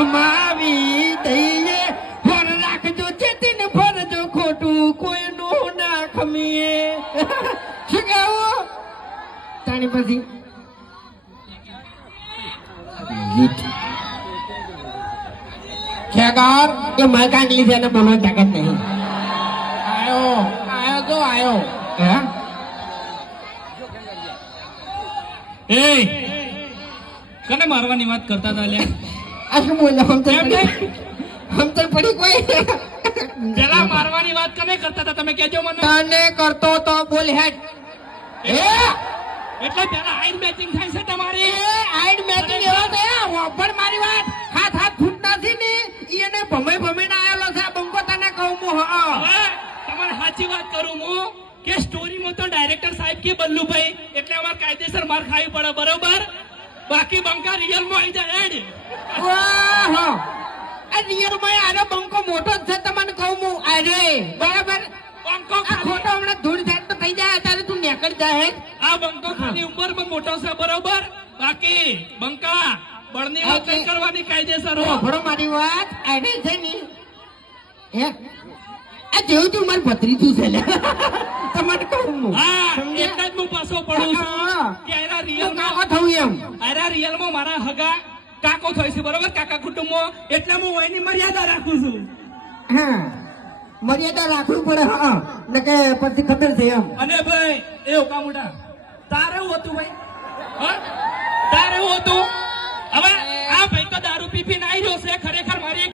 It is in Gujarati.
હમાવી દઈએ ફર રાખજો ચેતીને ફરજો ખોટું કોઈનું ના ખમીએ શું કહેવું તાણી પછી ગીત ખેગાર એ માય કાંગલી છે ને બોલવા તાકાત નહીં આયો તો આયો હે એ કને મારવાની વાત કરતા હતા લ્યા આ શું બોલ્યા હમ તો પડી કોઈ પેલા મારવાની વાત કને કરતા હતા તમે કહેજો મને તને કરતો તો બોલ હેડ એ એટલે પેલા આઈડ મેચિંગ થાય છે તમારી આઈડ મેચિંગ એવો છે રોબડ મારી વાત હાથ ફૂટતા છે ને એને ભમે ના આવેલો છે આ બંકો તને કહું હું હવે તમારે સાચી વાત કરું હું કે સ્ટોરીમાં તો ડાયરેક્ટર સાહેબ કે બલ્લુભાઈ એટલે અમાર કાયદેસર માર ખાવી પડે બરોબર બાકી બંકા રિયલમાં આવી જાય એડ વાહ આ રિયલમાં આનો બંકો મોટો જ છે તમને કહું હું અરે બરાબર બંકો આ ખોટો હમણાં ધૂળ થાય તો થઈ જાય ત્યારે તું નીકળી જાય આ બંકો ખાલી ઉંમરમાં મોટો છે બરોબર બાકી બંકા બળની વાત નહીં કરવાની કાયદેસર હો ભણો મારી વાત આડે છે ને હે આ જેવું તું મારું ભત્રીજું છે લે તમારે કહું હું હા એટલે જ હું પાછો પડું છું કે એના રિયલમાં થયું એમ અરે રિયલમાં મારા હગા કાકો થાય છે બરોબર કાકા કુટુંબમાં એટલે હું એની મર્યાદા રાખું છું હા મર્યાદા રાખવી પડે હા ને કે પછી ખબર છે એમ અને ભાઈ એવું કામુડા તારે એવું હતું ભાઈ હા તારે એવું હતું હવે આ ભાઈ તો દારૂ પી પીને આવી રહ્યો છે ખરેખર મારી